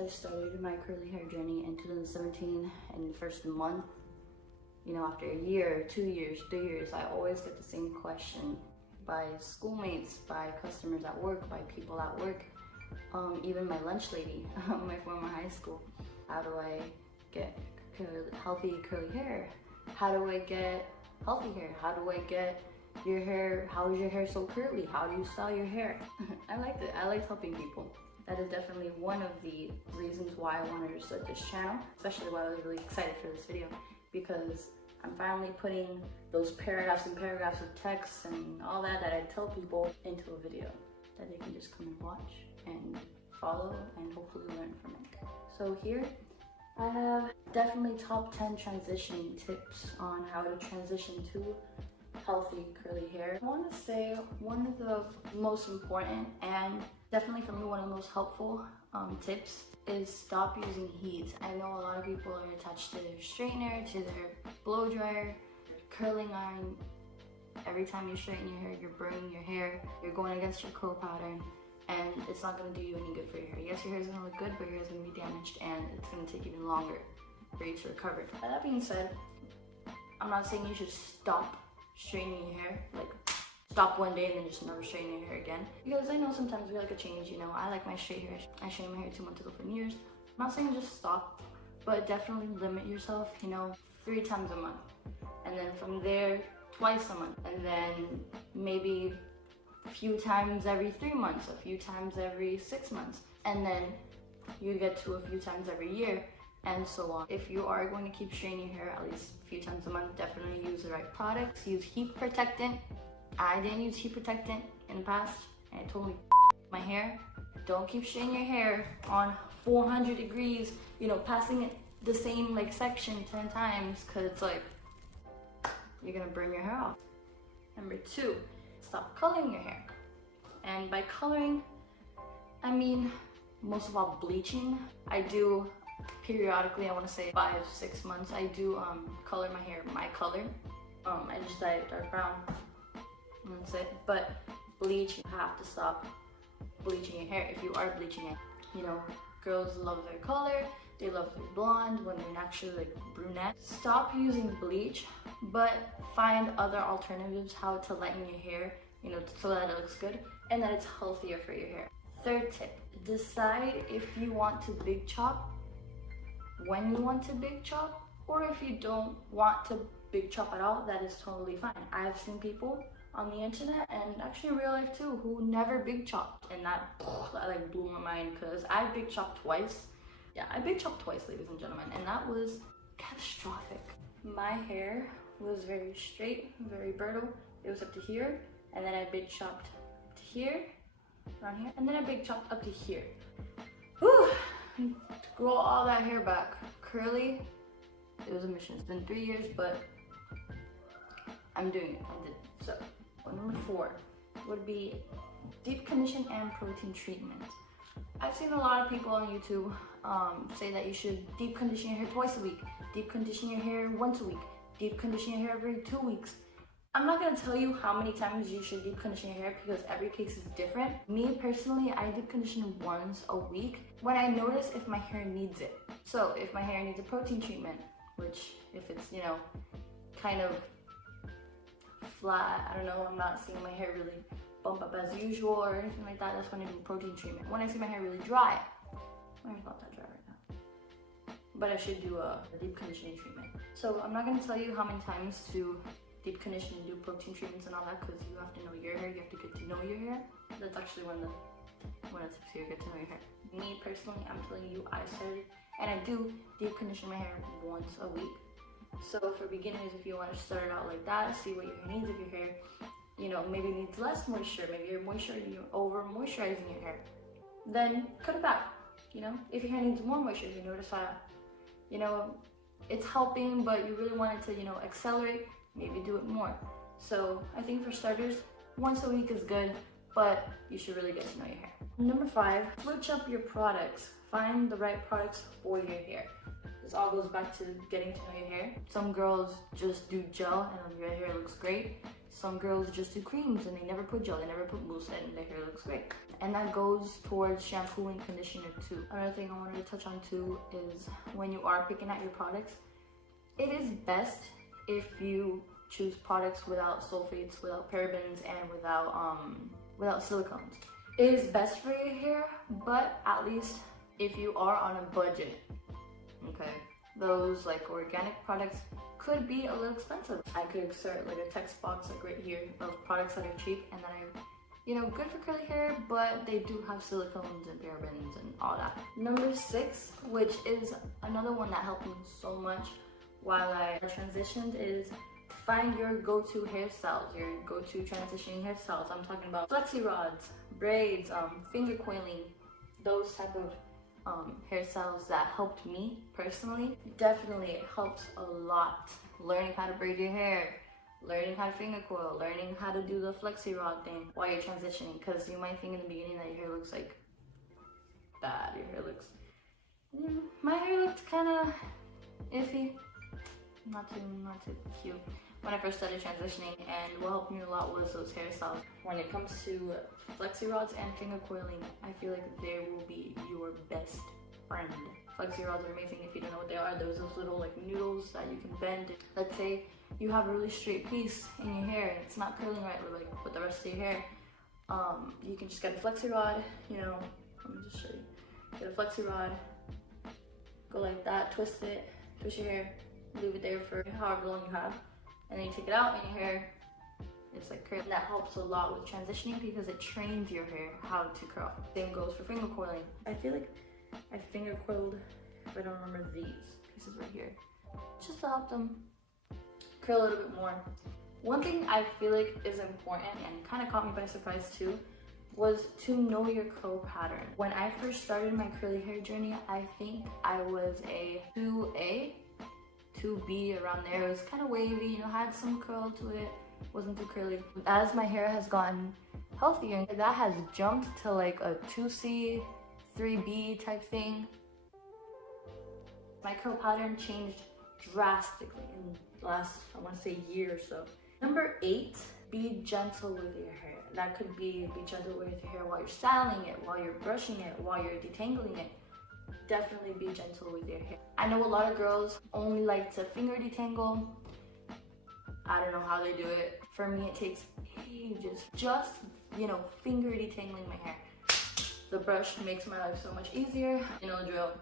I started my curly hair journey in 2017, in the first month, you know, after a year, 2 years, 3 years, I always get the same question by schoolmates, by customers at work, by people at work, even my lunch lady, my former high school. How do I get healthy curly hair? How do I get healthy hair? How do I get your hair? How is your hair so curly? How do you style your hair? I liked it. I liked helping people. That is definitely one of the reasons why I wanted to start this channel, especially why I was really excited for this video, because I'm finally putting those paragraphs and paragraphs of text and all that I tell people into a video that they can just come and watch and follow and hopefully learn from it. So here I have definitely top 10 transitioning tips on how to transition to healthy curly hair. I want to say one of the most important and definitely for me one of the most helpful tips is stop using heat. I know a lot of people are attached to their straightener, to their blow dryer, curling iron. Every time you straighten your hair, you're burning your hair, you're going against your curl pattern, and it's not going to do you any good for your hair. Yes, your hair is going to look good, but your hair is going to be damaged and it's going to take even longer for you to recover. That being said, I'm not saying you should stop straightening your hair, like stop one day and then just never straighten your hair again, because I know sometimes we like a change. You know, I like my straight hair. I straightened my hair 2 months ago for New Year's. I'm not saying just stop, but definitely limit yourself, you know, 3 times a month, and then from there twice a month, and then maybe a few times every 3 months, a few times every 6 months, and then you get to a few times every year, and so on. If you are going to keep straightening your hair at least a few times a month, definitely use the right products. Use heat protectant. I didn't use heat protectant in the past, and it totally my hair. Don't keep straightening your hair on 400 degrees, you know, passing it the same like section 10 times, because it's like you're gonna burn your hair off. Number 2, stop coloring your hair. And by coloring, I mean most of all bleaching. I do periodically, I want to say 5-6 months, I do color my hair my color. I just dye it dark brown, and that's it. But bleach, you have to stop bleaching your hair if you are bleaching it. You know, girls love their color, they love their blonde when they're actually like brunette. Stop using bleach, but find other alternatives how to lighten your hair, you know, so that it looks good and that it's healthier for your hair. 3rd tip, decide if you want to big chop, when you want to big chop, or if you don't want to big chop at all, that is totally fine. I have seen people on the internet and actually in real life too who never big chopped, and that like blew my mind, because I big chopped twice. Yeah, I big chopped twice, ladies and gentlemen, and that was catastrophic. My hair was very straight, very brittle. It was up to here, and then I big chopped to here, around here, and then I big chopped up to here. Whew. To grow all that hair back curly, it was a mission. It's been 3 years, but I'm doing it. I did it. So, number 4 would be deep condition and protein treatment. I've seen a lot of people on YouTube say that you should deep condition your hair twice a week, deep condition your hair once a week, deep condition your hair every 2 weeks. I'm not going to tell you how many times you should deep condition your hair because every case is different. Me personally, I deep condition once a week when I notice if my hair needs it. So if my hair needs a protein treatment, which if it's, you know, kind of flat, I don't know, I'm not seeing my hair really bump up as usual or anything like that, that's when I do a protein treatment. When I see my hair really dry, my hair's not that dry right now, but I should do a deep conditioning treatment. So I'm not going to tell you how many times to deep condition and do protein treatments and all that, because you have to know your hair, you have to get to know your hair. That's actually one of the tips here, get to know your hair. Me personally, I'm telling you, I started and I do deep condition my hair once a week. So for beginners, if you want to start it out like that, see what your hair needs. If your hair, you know, maybe needs less moisture, maybe you're over moisturizing your hair, then cut it back. You know, if your hair needs more moisture, if you notice that, you know, it's helping, but you really want it to, you know, accelerate, maybe do it more. So I think for starters, once a week is good, but you should really get to know your hair. Number 5, switch up your products. Find the right products for your hair. This all goes back to getting to know your hair. Some girls just do gel and your hair looks great. Some girls just do creams and they never put gel, they never put mousse, and their hair looks great. And that goes towards shampoo and conditioner too. Another thing I wanted to touch on too is when you are picking out your products, it is best if you choose products without sulfates, without parabens, and without silicones. It is best for your hair, but at least if you are on a budget, okay? Those like organic products could be a little expensive. I could insert like a text box like right here of products that are cheap and that are, you know, good for curly hair, but they do have silicones and parabens and all that. Number 6, which is another one that helped me so much while I transitioned, is find your go-to hairstyles, your go-to transitioning hairstyles. I'm talking about flexi rods, braids, finger coiling, those type of hairstyles that helped me personally. Definitely it helps a lot. Learning how to braid your hair, learning how to finger coil, learning how to do the flexi rod thing while you're transitioning, because you might think in the beginning that your hair looks like bad. Your hair looks, my hair looked kind of iffy, not too cute when I first started transitioning, and what helped me a lot was those hairstyles. When it comes to flexi rods and finger coiling, I feel like they will be your best friend. Flexi rods are amazing. If you don't know what they are, those little like noodles that you can bend. Let's say you have a really straight piece in your hair and it's not curling right with the rest of your hair. You can just get a flexi rod, you know, let me just show you. Get a flexi rod, go like that, twist your hair, leave it there for however long you have. And then you take it out and your hair is like curly. That helps a lot with transitioning because it trains your hair how to curl. Same goes for finger coiling. I feel like I finger coiled, if I don't remember these pieces right here, just to help them curl a little bit more. One thing I feel like is important and kind of caught me by surprise too was to know your curl pattern. When I first started my curly hair journey, I think I was a 2A, 2B, around there. It was kind of wavy, you know, had some curl to it, wasn't too curly. As my hair has gotten healthier, that has jumped to like a 2C, 3B type thing. My curl pattern changed drastically in the last, I want to say, year or so. Number 8, be gentle with your hair. That could be gentle with your hair while you're styling it, while you're brushing it, while you're detangling it. Definitely be gentle with your hair. I know a lot of girls only like to finger detangle. I don't know how they do it. For me, it takes ages. Just, you know, finger detangling my hair. The brush makes my life so much easier. You know the drill.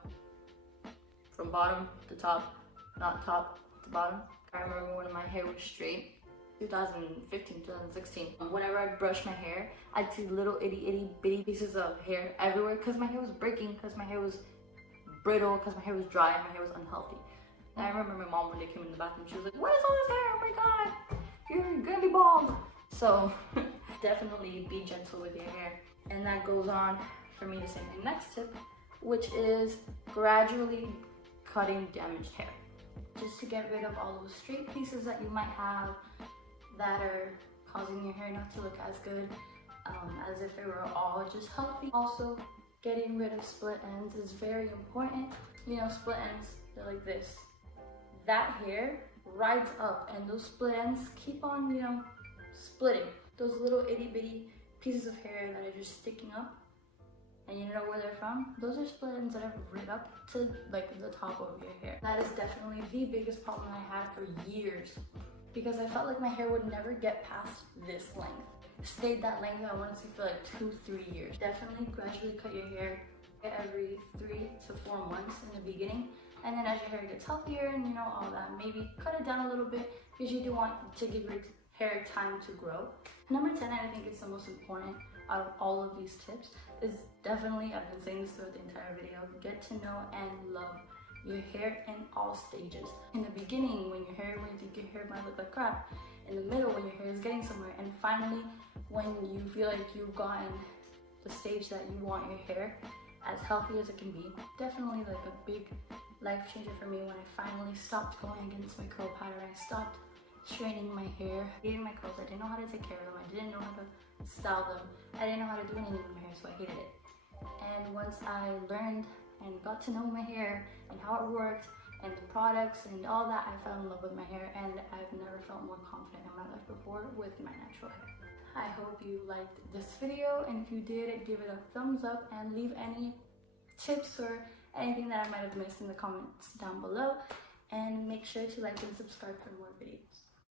From bottom to top, not top to bottom. I remember when my hair was straight, 2015, 2016. Whenever I brushed my hair, I'd see little itty bitty pieces of hair everywhere because my hair was breaking, because my hair was brittle, because my hair was dry and my hair was unhealthy. And I remember my mom one day came in the bathroom, she was like, "What is all this hair? Oh my god, you're gonna be bald." So definitely be gentle with your hair. And that goes on for me to say my next tip, which is gradually cutting damaged hair. Just to get rid of all those straight pieces that you might have that are causing your hair not to look as good, as if it were all just healthy. Also, getting rid of split ends is very important. You know, split ends, they're like this. That hair rides up and those split ends keep on, you know, splitting. Those little itty bitty pieces of hair that are just sticking up and you know where they're from, those are split ends that have rid up to like the top of your hair. That is definitely the biggest problem I had for years because I felt like my hair would never get past this length. Stayed that length, I want to say, for like 2-3 years. Definitely gradually cut your hair every 3 to 4 months in the beginning, and then as your hair gets healthier and you know all that, maybe cut it down a little bit because you do want to give your hair time to grow. Number 10, and I think it's the most important out of all of these tips, is definitely, I've been saying this throughout the entire video, get to know and love your hair in all stages. In the beginning, when you think your hair might look like crap. In the middle, when your hair is getting somewhere. And finally, when you feel like you've gotten the stage that you want your hair as healthy as it can be. Definitely like a big life changer for me when I finally stopped going against my curl pattern. I stopped straining my hair. I hated my curls. I didn't know how to take care of them. I didn't know how to style them. I didn't know how to do anything with my hair, so I hated it. And once I learned and got to know my hair and how it worked and the products and all that, I fell in love with my hair, and I've never felt more confident in my life before with my natural hair. I hope you liked this video, and if you did, give it a thumbs up and leave any tips or anything that I might have missed in the comments down below, and make sure to like and subscribe for more videos.